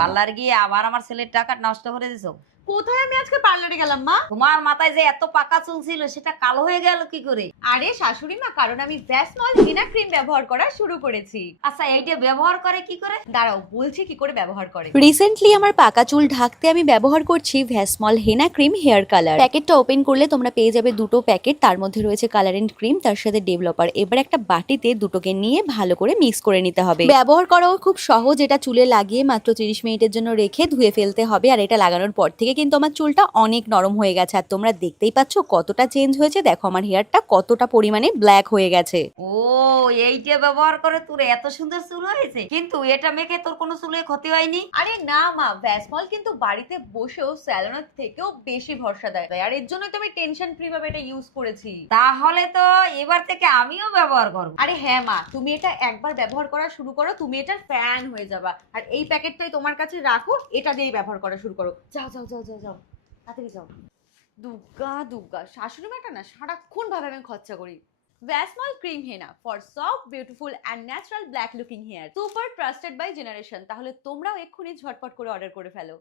Parlour গিয়ে আবার আমার ছেলের টাকা নষ্ট করে দিছো। কোথায় আমি আজকে পার্লারে গেলাম মা? তোমার মাথায় যে এত পাকা চুল ছিল সেটা কালো হয়ে গেল কি করে? আরে শাশুড়ি মা, কারণ আমি ভ্যাসমল হেনা ক্রিম ব্যবহার করা শুরু করেছি। আচ্ছা, এইটা ব্যবহার করে কি করে? দাঁড়াও, বলছি কি করে ব্যবহার করে। রিসেন্টলি আমার পাকা চুল ঢাকতে আমি ব্যবহার করছি ভ্যাসমল হেনা ক্রিম হেয়ার কালার। প্যাকেটটা ওপেন করলে তোমরা পেয়ে যাবে দুটো প্যাকেট, তার মধ্যে রয়েছে কালারেন্ট ক্রিম, তার সাথে ডেভেলপার। এবার একটা বাটিতে দুটোকে নিয়ে ভালো করে মিক্স করে নিতে হবে। ব্যবহার করাও খুব সহজ, এটা চুলে লাগিয়ে মাত্র 30 মিনিটের জন্য রেখে ধুয়ে ফেলতে হবে। আর এটা লাগানোর পর থেকে কিন্তু আমার চুলটা অনেক নরম হয়ে গেছে, আর তোমরা দেখতেই পাচ্ছ কতটা চেঞ্জ হয়েছে। দেখো আমার হেয়ারটা কতটা পরিমাণে ব্ল্যাক হয়ে গেছে। ও, এইটা ব্যবহার করে তোর এত সুন্দর চুল হয়েছে, কিন্তু এটা মেখে তোর কোনো চুলে ক্ষতি হয়নি? আরে না মা, ভ্যাসমল কিন্তু বাড়িতে বসেও স্যালনের থেকেও বেশি ভরসা দেয়, আর এর জন্য তো আমি টেনশন ফ্রি ভাবে এটা ইউজ করেছি। তাহলে তো এবার থেকে আমিও ব্যবহার করবো। আরে হ্যাঁ মা, তুমি এটা একবার ব্যবহার করা শুরু করো, তুমি এটার ফ্যান হয়ে যাবা। আর এই প্যাকেটটাই তোমার কাছে রাখো, এটা দিয়েই ব্যবহার করা শুরু করো। যাও যাও যাও যাও যাও, তাড়াতাড়ি যাও। দুগ্গা দুগ্গা শাশুড়ি মাটা না সারাক্ষণ ভাবে আমি খরচা করি। Vasmol cream henna for soft beautiful and natural black looking hair, super trusted by generation. তাহলে তোমরাও এক্ষুনি ঝটপট করে অর্ডার করে ফেলো।